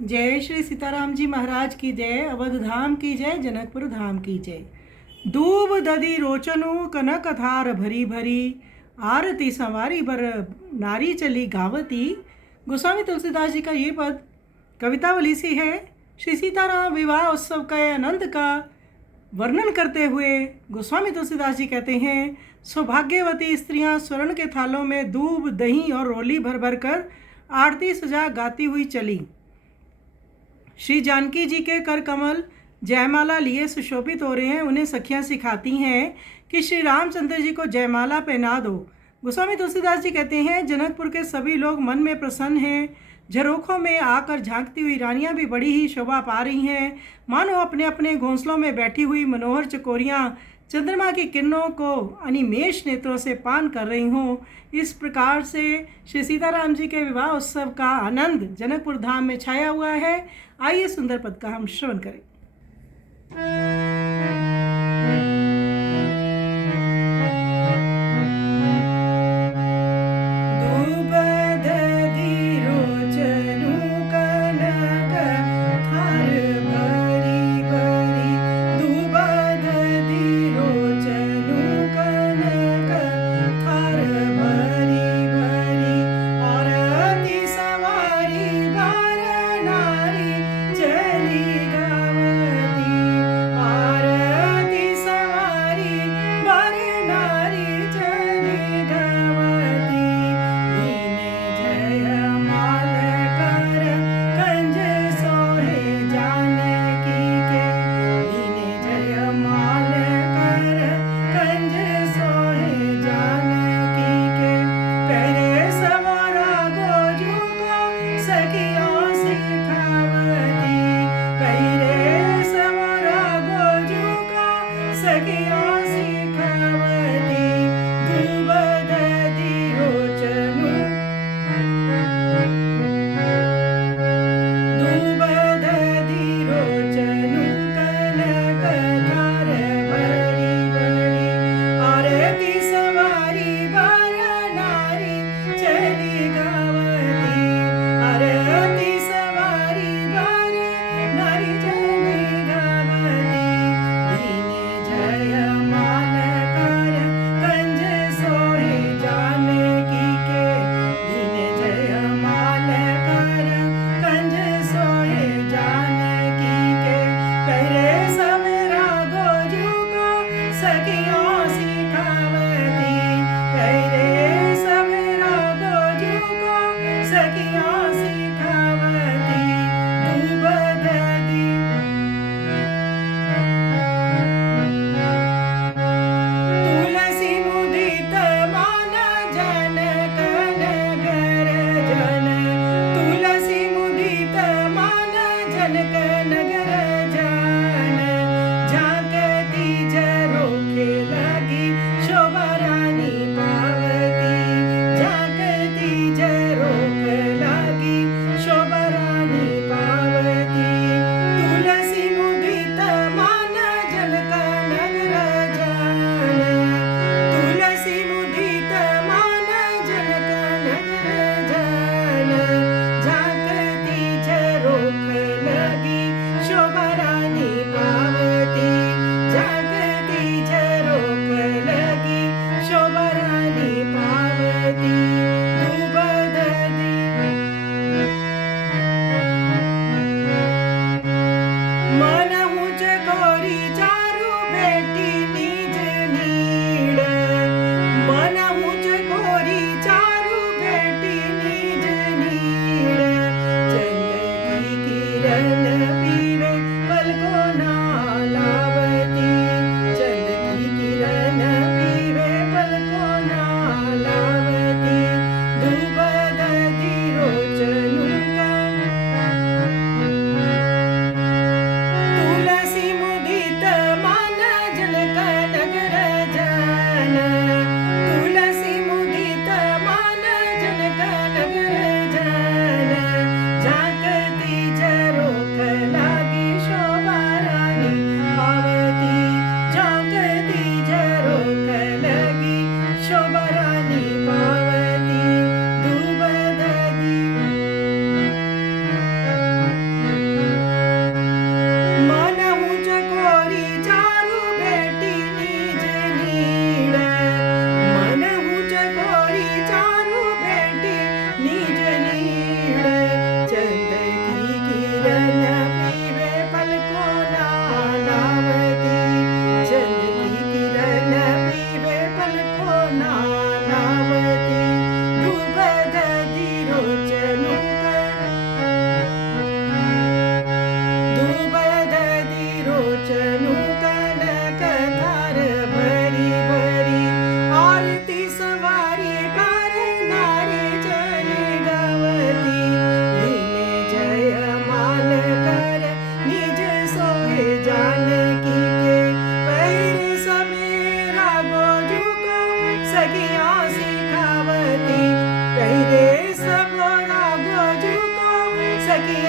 जय श्री सीताराम जी महाराज की जय। अवध धाम की जय, जनकपुर धाम की जय। दूब दधि रोचनु कनक थार भरी भरी, आरती संवारी बर नारी चली गावती। गोस्वामी तुलसीदास जी का ये पद कवितावली सी है। श्री सीताराम विवाह उत्सव के आनंद का वर्णन करते हुए गोस्वामी तुलसीदास जी कहते हैं, सौभाग्यवती स्त्रियां स्वर्ण के थालों में दूब दही और रोली भर भर कर आरती सजा गाती हुई चली। श्री जानकी जी के कर कमल जयमाला लिए सुशोभित हो रहे हैं। उन्हें सखियां सिखाती हैं कि श्री रामचंद्र जी को जयमाला पहना दो। गोस्वामी तुलसीदास जी कहते हैं, जनकपुर के सभी लोग मन में प्रसन्न हैं। झरोखों में आकर झांकती हुई रानियां भी बड़ी ही शोभा पा रही हैं, मानो अपने अपने घोंसलों में बैठी हुई मनोहर चकोरियां चंद्रमा की किरणों को अनिमेष नेत्रों से पान कर रही हों। इस प्रकार से श्री सीताराम जी के विवाह उत्सव का आनंद जनकपुर धाम में छाया हुआ है। आइए सुंदर पद का हम श्रवण करें।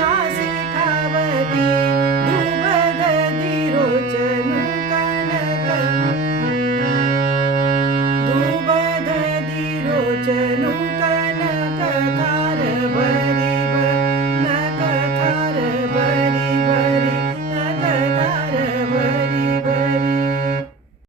आसी ठावती दुबदधी रोचनु कनक दुबदधी रोचनु कनक थार भरी